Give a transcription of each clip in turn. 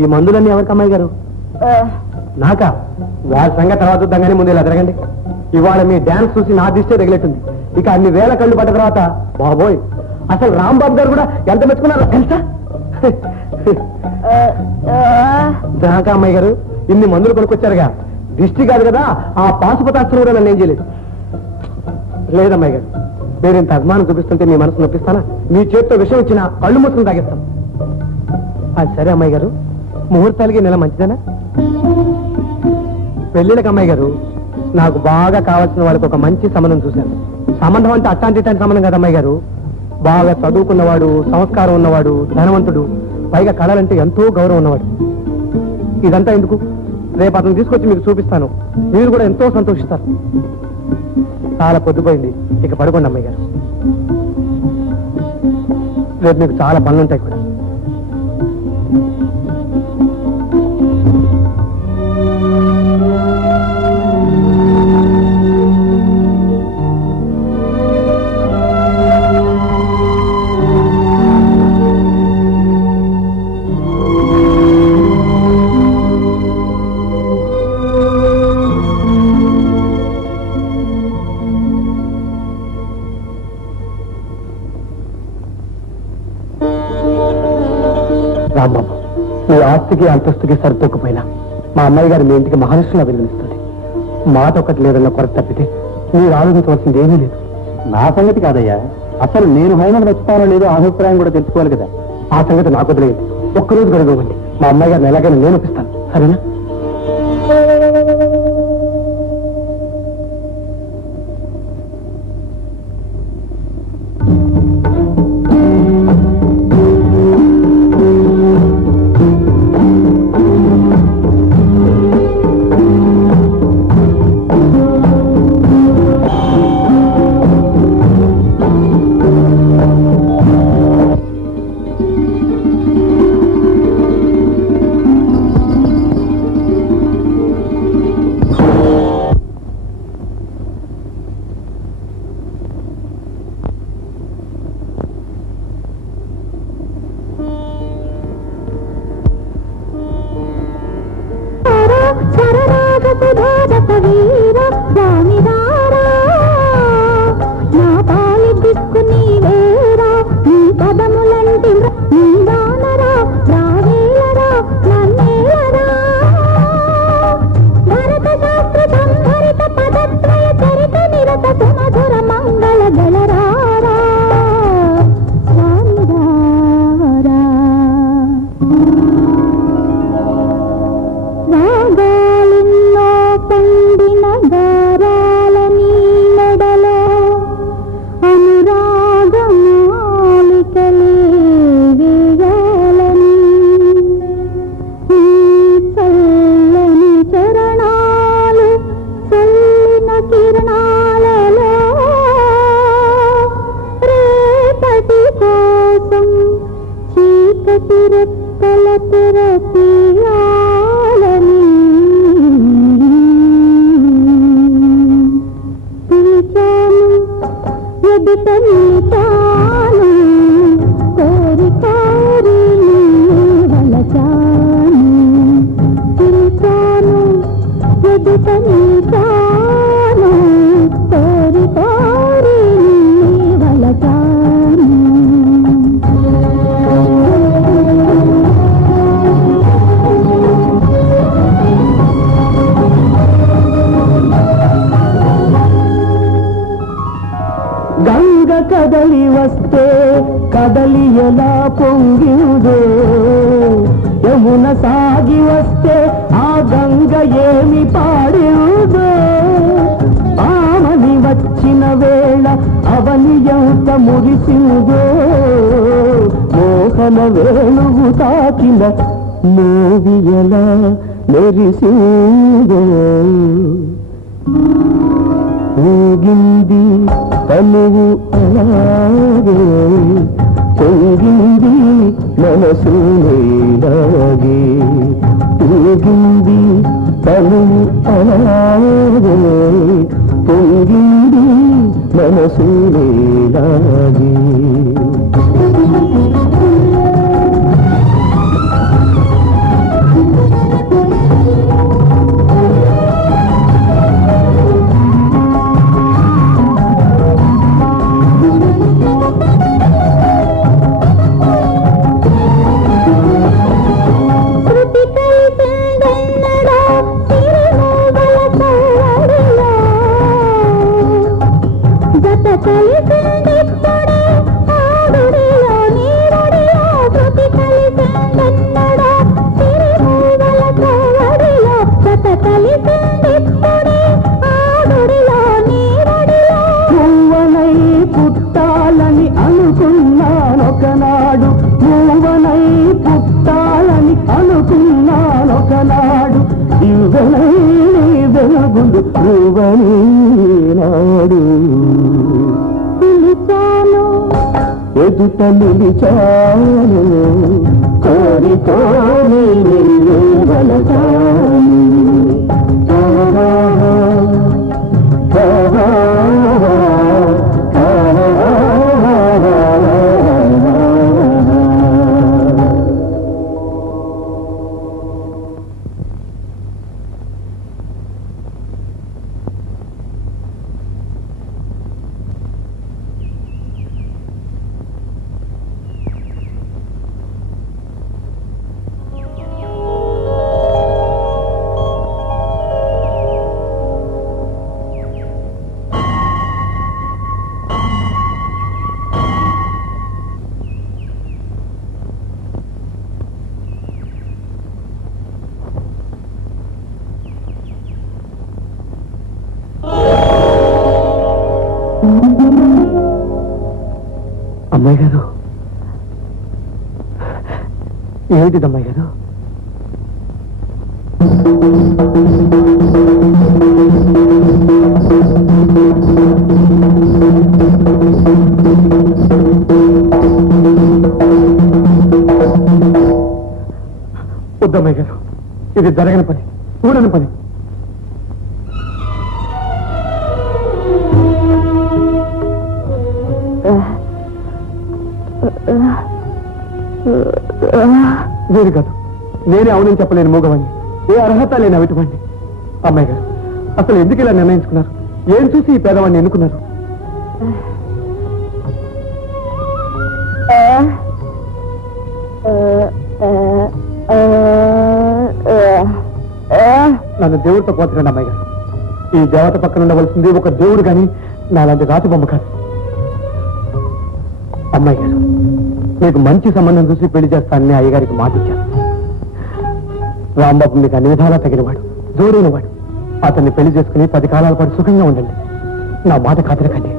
ఈ మందులన్నీ ఎవరికి అమ్మాయి గారు? నాకా? వాళ్ళ సంగతి తర్వాత చూద్దాం, ముందు ఇలా తిరగండి. ఇవాళ మీ డాన్స్ చూసి నా దిష్టే తగిలెట్టుంది. ఇక అన్ని వేల కళ్ళు పడ్డ తర్వాత బాబోయ్, అసలు రాంబాబు గారు కూడా ఎంత మెచ్చుకున్నారో తెలుసా? నాకా అమ్మాయి గారు, ఇన్ని మందులు కొనుక్కొచ్చారుగా, దిష్టి కాదు కదా, ఆ పాశుపతాస్త్రం కూడా నన్ను ఏం చేయలేదు. లేదమ్మాయి గారు, మీరు ఇంత అభిమానం చూపిస్తుంటే మీ మనసు నొప్పిస్తానా? మీ చేతితో విషయం ఇచ్చిన కళ్ళు మూసుకుని తాగిస్తాం. అది సరే అమ్మాయి గారు, ముహూర్తాలకి నెల మంచిదేనా? పెళ్ళిళ్ళకి అమ్మాయి గారు, నాకు బాగా కావాల్సిన వాళ్ళకి ఒక మంచి సంబంధం చూశాను. సంబంధం అంటే అట్లాంటి సంబంధం కదా అమ్మాయి గారు, బాగా చదువుకున్నవాడు, సంస్కారం ఉన్నవాడు, ధనవంతుడు, పైగా కళలంటే ఎంతో గౌరవం ఉన్నవాడు. ఇదంతా ఎందుకు, రేపు అతను తీసుకొచ్చి మీకు చూపిస్తాను, మీరు కూడా ఎంతో సంతోషిస్తారు. చాలా పొద్దుపోయింది, ఇక పడుకోండి అమ్మాయి గారు. రేపు మీకు చాలా పనులుంటాయి కూడా. రాంబాబు, మీ ఆస్తికి అంతస్తుకి సరితూకపోయినా మా అమ్మాయి గారు మీ ఇంటికి మహానుషులా విలువనిస్తుంది. మాట ఒకటి లేదన్న కొరత తప్పితే మీరు ఆలోచించవలసింది ఏమీ లేదు. నా సంగతి కాదయ్యా, అసలు నేను హైమను మెచ్చుతానో లేదో అభిప్రాయం కూడా తెలుసుకోవాలి కదా. ఆ సంగతి నాకు వదిలేయండి, ఒక్కరోజు గడువండి. మా అమ్మాయి గారిని ఎలాగైనా నేను ఒప్పిస్తాను, సరేనా? కదలి వస్తే కదలి ఎలా పొంగిందో, యమున సాగి వస్తే ఆ గంగ ఏమి పాడిందో, ఆమని వచ్చిన వేళ అవని ఎంత మురిసిందో, మోహన వేణువు తాకిన మోవి ఎలా మెరిసిందో, ఊగింది తనువు అలాగే పొంగింది మనసు నీలాగే, ఊగింది తనువు అలాగే పొంగింది మనసు నీలాగే. రువని నాడు ఎదుట నిలిచాను కోరి కోరి అమ్మాయి గారు, ఏమిటిది అమ్మాయి గారు? వద్దమ్మాయి గారు, ఇది జరగని పని, కూడని పని. నేను కాదు, నేనే అవునని చెప్పలేని మూగవాణ్ణి, ఏ అర్హత లేని అవిటివాణ్ణి. అమ్మాయి గారు, అసలు ఎందుకు ఇలా నిర్ణయించుకున్నారు? ఏం చూసి ఈ పేదవాడిని ఎన్నుకున్నారు? నన్ను దేవుడితో పోతున్నాడు అమ్మాయి గారు. ఈ దేవత పక్కన ఉండవలసింది ఒక దేవుడు కానీ నాలాంటి రాతి బొమ్మ కాదు. అమ్మాయి గారు, మీకు మంచి సంబంధం చూసి పెళ్లి చేస్తానని అయ్యగారికి మాట ఇచ్చాను. రాంబాబు మీకు అన్ని విధాలా తగినవాడు, జోడైనవాడు. అతన్ని పెళ్లి చేసుకుని 10 కాలాల పాటు సుఖంగా ఉండండి. నా మాట కాదనకండి.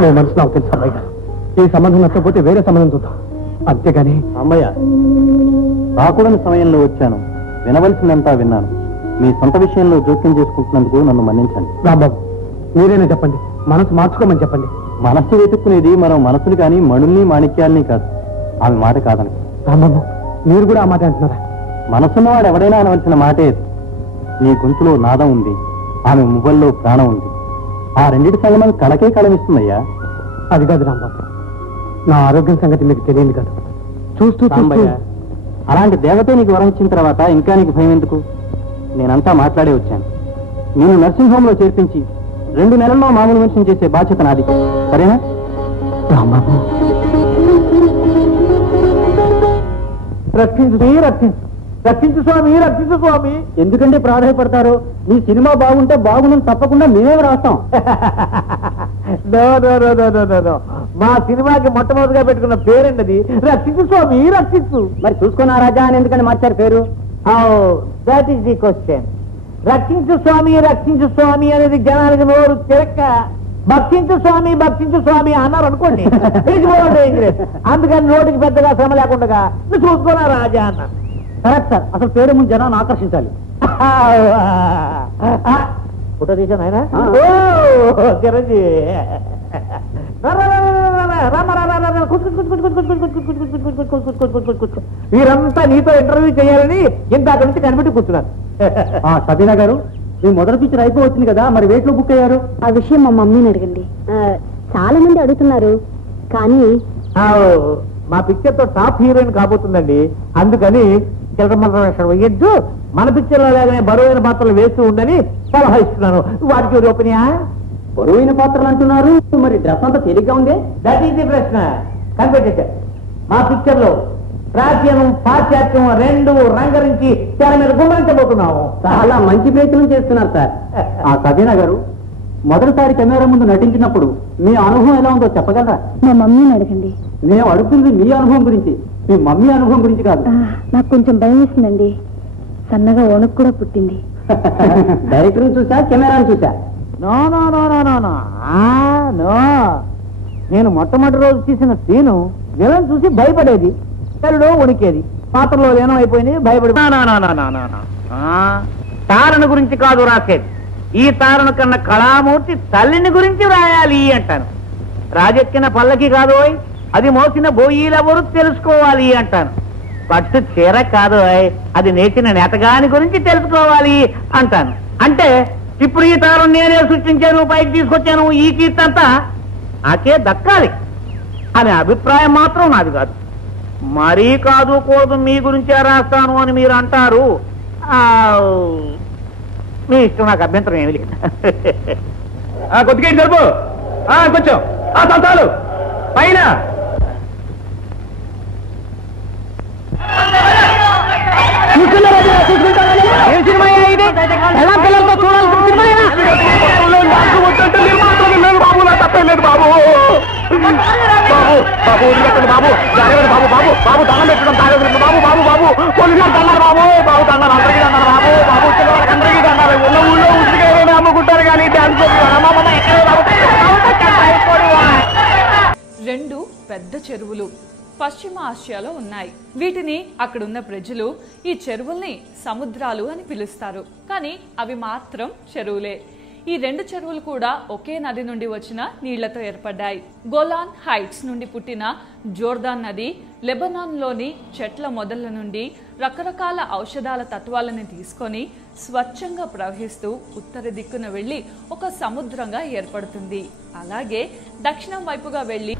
నీ మనసు నాకు తెలుసు అమ్మాయి గారు. ఈ సంబంధం నచ్చకపోతే వేరే సంబంధం చూద్దాం, అంతేగాని. అమ్మయ్య, రాకూడని సమయంలో వచ్చాను, వినవలసిందంతా విన్నాను. మీ సొంత విషయంలో జోక్యం చేసుకుంటున్నందుకు నన్ను మన్నించండి. రాంబాబు, మీరేనే చెప్పండి, మనసు మార్చుకోమని చెప్పండి. మనస్సు వెతుక్కునేది మనం మనసులు కానీ మణుల్ని మాణిక్యాల్ని కాదు. ఆమె మాట కాదని. రాంబాబు, మీరు కూడా ఆ మాట అంటున్నారా? మనసున్నవాడు ఎవడైనా అనవలసిన మాటే. నీ గొంతులో నాదం ఉంది, ఆమె మువ్వల్లో ప్రాణం ఉంది. ఆ రెండిటి సంగమం కళకే కళమిస్తుందయ్యా. అది కాదు రాంబాబు, నా ఆరోగ్యం సంగతి మీకు తెలియదు కదా. చూస్తూ అలాంటి దేవతే నీకు వరం ఇచ్చిన తర్వాత ఇంకా నీకు భయం ఎందుకు? నేనంతా మాట్లాడే వచ్చాను. నేను నర్సింగ్ హోమ్ లో చేర్పించి 2 నెలల్లో మామూలు మనిషిని చేసే బాధ్యత నాది, సరేనా? రాంబాబు, రక్షించు రక్షించు రక్షించు స్వామి, రక్షించు స్వామి. ఎందుకంటే ప్రాధాయపడతారు? మీ సినిమా బాగుంటే బాగుందని తప్పకుండా మేమే రాస్తాం. మా సినిమాకి మొట్టమొదటిగా పెట్టుకున్న పేరండి రక్షించు స్వామి, రక్షించు. మరి చూసుకున్నా రాజా అని ఎందుకని మార్చారు పేరు? That is the question. రక్షించు స్వామి, రక్షించు స్వామి అనేది జనానికి నోరు తిరక్క భక్షించు స్వామి అన్నారు అనుకోండి, అందుకని నోటికి పెద్దగా శ్రమ లేకుండా చూసుకున్నా రాజా అన్నారు. కరెక్ట్ సార్, అసలు పేరు ముందు జనాన్ని ఆకర్షించాలి. ఫోటో తీసాను ఆయన చిరంజీవి. వీరంతా నీతో ఇంటర్వ్యూ చేయాలని ఇంత అక్కడి నుంచి కనిపెట్టి కూర్చున్నారు. సబీనా గారు, మీ మొదటి పిక్చర్ అయిపోవచ్చింది కదా, మరి వేట్లో బుక్ అయ్యారు? ఆ విషయం మా మమ్మీని అడగండి. చాలా మంది అడుగుతున్నారు, కానీ మా పిక్చర్ తో టాప్ హీరోయిన్ కాబోతుందండి. అందుకని వేయద్దు, మన పిక్చర్ లో లాగానే బరువైన పాత్రలు వేస్తూ ఉండని సలహా ఇస్తున్నాను. వాటికి ఓపెనియా? బరువైన పాత్రలు అంటున్నారు, మరి డ్రెస్ అంతా తేలిగ్గా ఉంది. దట్ ఈస్ ది ప్రశ్న. కనిపెట్టేశారు. మా పిక్చర్ లో ప్రాచ్యం పాశ్చాత్యం 2 రంగరించి తెర మీద గుమ్మరించబోతున్నాము. చాలా మంచి ప్రయత్నం చేస్తున్నారు సార్. సబీనా గారు, మొదటిసారి కెమెరా ముందు నటించినప్పుడు మీ అనుభవం ఎలా ఉందో చెప్పగలరా? మా మమ్మీని అడగండి. మేము అడుగుతుంది మీ అనుభవం గురించి, మీ మమ్మీ అనుభవం గురించి కాదు. నాకు కొంచెం భయం వేస్తుందండి. సన్నగా వణుకు కూడా పుట్టింది. డైరెక్టర్ చూసా, కెమెరాను చూసా? No no no no no no no. నేను మొట్టమొదటి రోజు తీసిన సీను విలన్ చూసి భయపడేది, తెల్లుడు వణికేది. పాత్రలో లేనో అయిపోయింది, భయపడి. తారణ గురించి కాదు రాసేది, ఈ తారణ కన్నా కళామూర్తి తల్లిని గురించి రాయాలి అంటాను. రాజెక్కిన పల్లకి కాదు, అది మోసిన బోయిలెవరు తెలుసుకోవాలి అంటాను. పట్టు చీర కాదు, అది నేర్చిన నేతగాని గురించి తెలుసుకోవాలి అంటాను. అంటే ఇప్పుడు ఈ తారం నేనే సృష్టించాను, పైకి తీసుకొచ్చాను, ఈ కీర్తి అంతా నాకే దక్కాలి అనే అభిప్రాయం మాత్రం నాది కాదు. మరీ కాదు కూడదు, మీ గురించే రాస్తాను అని మీరు అంటారు. మీ ఇష్టం, నాకు అభ్యంతరం ఏమి లేదు. కొద్దిగా జరుపు, కొంచెం చాలు పైన. తప్పలేదు బాబు, బాబు బాబు బాబు బాబు బాబు బాబు దండం పెట్టడం తాగదు బాబు, బాబు బాబు పోలీసులు దండారు బాబు, బాబు దండారు, అందరికీ దండారు బాబు, బాబు అందరికీ దండారు. ఉన్న ఊళ్ళో ఉసిరిగా అమ్ముకుంటారు కానీ రెండు పెద్ద చెరువులు పశ్చిమ ఆసియాలో ఉన్నాయి. వీటిని అక్కడున్న ప్రజలు ఈ చెరువుల్ని సముద్రాలు అని పిలుస్తారు, కానీ అవి మాత్రం చెరువులే. ఈ రెండు చెరువులు కూడా ఒకే నది నుండి వచ్చిన నీళ్లతో ఏర్పడ్డాయి. గోలాన్ హైట్స్ నుండి పుట్టిన జోర్దాన్ నది లెబనాన్లోని చెట్ల మొదళ్ల నుండి రకరకాల ఔషధాల తత్వాలను తీసుకొని స్వచ్ఛంగా ప్రవహిస్తూ ఉత్తర దిక్కున వెళ్లి ఒక సముద్రంగా ఏర్పడుతుంది. అలాగే దక్షిణం వైపుగా వెళ్లి